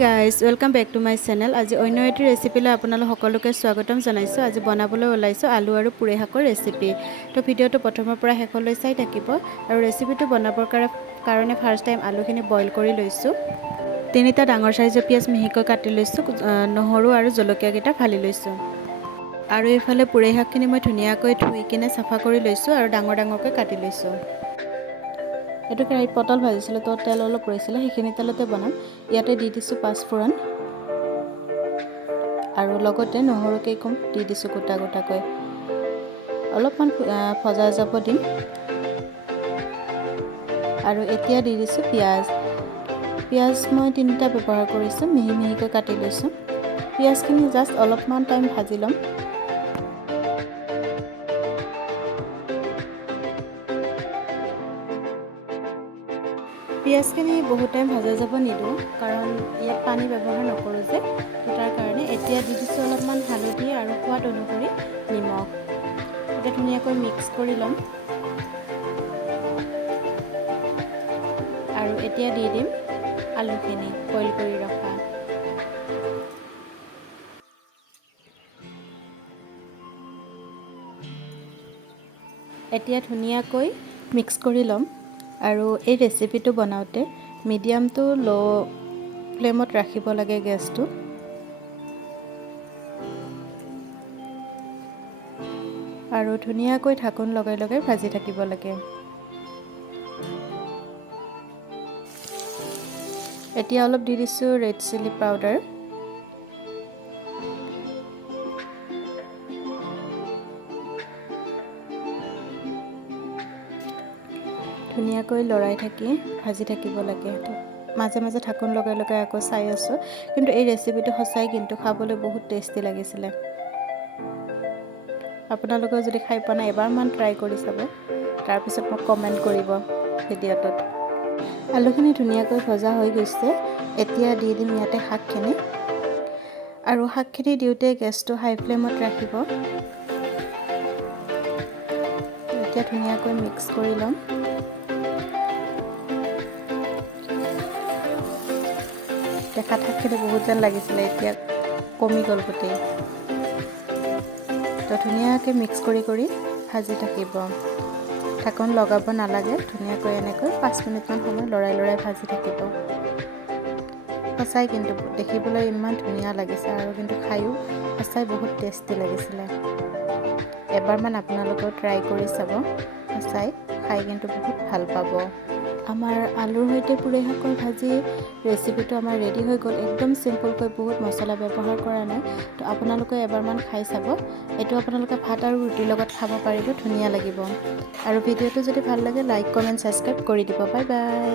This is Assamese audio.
Guys welcome back to my channel. আজি অন্য এটি ৰেচিপিলৈ আপোনালোক সকলোকে স্বাগতম জনাইছোঁ। আজি বনাবলৈ ওলাইছোঁ আলু আৰু পুৰৈ শাকৰ ৰেচিপি। তো ভিডিঅ'টো প্ৰথমৰ পৰা শেষলৈ চাই থাকিব। আৰু ৰেচিপিটো বনাবৰ কাৰণে ফাৰ্ষ্ট টাইম আলুখিনি বইল কৰি লৈছোঁ। 3টা ডাঙৰ চাইজৰ পিঁয়াজ মিহিকৈ কাটি লৈছোঁ। নহৰু আৰু জলকীয়াকেইটা ফালি লৈছোঁ। আৰু এইফালে পুৰৈ শাকখিনি মই ধুনীয়াকৈ ধুই কিনে চাফা কৰি লৈছোঁ আৰু ডাঙৰ ডাঙৰকৈ কাটি লৈছোঁ। এইটো কেৰাহীত পটল ভাজিছিলোঁ, তো তেল অলপ ৰৈছিলে, সেইখিনি তেলতে বনাম। ইয়াতে দি দিছোঁ পাঁচফোৰণ আৰু লগতে নহৰু কেইকোম দি দিছোঁ গোটা গোটাকৈ। অলপমান ভজা যাব দিম। আৰু এতিয়া দি দিছোঁ পিঁয়াজ। পিঁয়াজ মই 3টা ব্যৱহাৰ কৰিছোঁ, মিহি মিহিকৈ কাটি লৈছোঁ। পিঁয়াজখিনি জাষ্ট অলপমান টাইম ভাজি ল'ম। পিঁয়াজখিনি বহুত টাইম ভাজা যাব নিদিওঁ, কাৰণ ইয়াত পানী ব্যৱহাৰ নকৰোঁ যে, তাৰ কাৰণে। এতিয়া দি দিছোঁ অলপমান হালধি আৰু সোৱাদ অনুসৰি নিমখ। এতিয়া ধুনীয়াকৈ মিক্স কৰি ল'ম। আৰু এতিয়া দি দিম আলুখিনি বইল কৰি ৰখা। এতিয়া ধুনীয়াকৈ মিক্স কৰি ল'ম। আৰু এই ৰেচিপিটো বনাওঁতে মিডিয়াম টু ল' ফ্লেমত ৰাখিব লাগে গেছটো। আৰু ধুনীয়াকৈ ঢাকোন লগাই লগাই ভাজি থাকিব লাগে। এতিয়া অলপ দি দিছোঁ ৰেড চিলি পাউডাৰ। ধুনীয়াকৈ লৰাই থাকি ভাজি থাকিব লাগে। মাজে মাজে ঢাকোন লগাই লগাই আকৌ চাই আছোঁ। কিন্তু এই ৰেচিপিটো সঁচাই কিন্তু খাবলৈ বহুত টেষ্টি লাগিছিলে। আপোনালোকেও যদি খাই পোৱা নাই এবাৰমান ট্ৰাই কৰি চাব, তাৰপিছত মোক কমেণ্ট কৰিব ভিডিঅ'টোত। আলুখিনি ধুনীয়াকৈ ভজা হৈ গৈছে। এতিয়া দি দিম ইয়াতে শাকখিনি। আৰু শাকখিনি দিওঁতে গেছটো হাই ফ্লেমত ৰাখিব। এতিয়া ধুনীয়াকৈ মিক্স কৰি ল'ম। দেখাত শাকখিনি বহুত যেন লাগিছিলে, এতিয়া কমি গ'ল গোটেই। তো ধুনীয়াকৈ মিক্স কৰি কৰি ভাজি থাকিব। ঢাকোন লগাব নালাগে, ধুনীয়াকৈ এনেকৈ 5 মিনিটমান সময় লৰাই লৰাই ভাজি থাকিব। সঁচাই কিন্তু দেখিবলৈ ইমান ধুনীয়া লাগিছে আৰু কিন্তু খায়ো সঁচাই বহুত টেষ্টি লাগিছিলে। এবাৰমান আপোনালোকেও ট্ৰাই কৰি চাব, সঁচাই খাই কিন্তু বহুত ভাল পাব। আমাৰ আলুৰ সৈতে পুৰৈ শাকৰ ভাজি ৰেচিপিটো আমাৰ ৰেডি হৈ গ'ল। একদম চিম্পুলকৈ, বহুত মছলা ব্যৱহাৰ কৰা নাই। তো আপোনালোকে এবাৰমান খাই চাব। এইটো আপোনালোকে ভাত আৰু ৰুটিৰ লগত খাব পাৰিব, ধুনীয়া লাগিব। আৰু ভিডিঅ'টো যদি ভাল লাগে লাইক, কমেণ্ট, ছাবস্ক্ৰাইব কৰি দিব। Bye bye.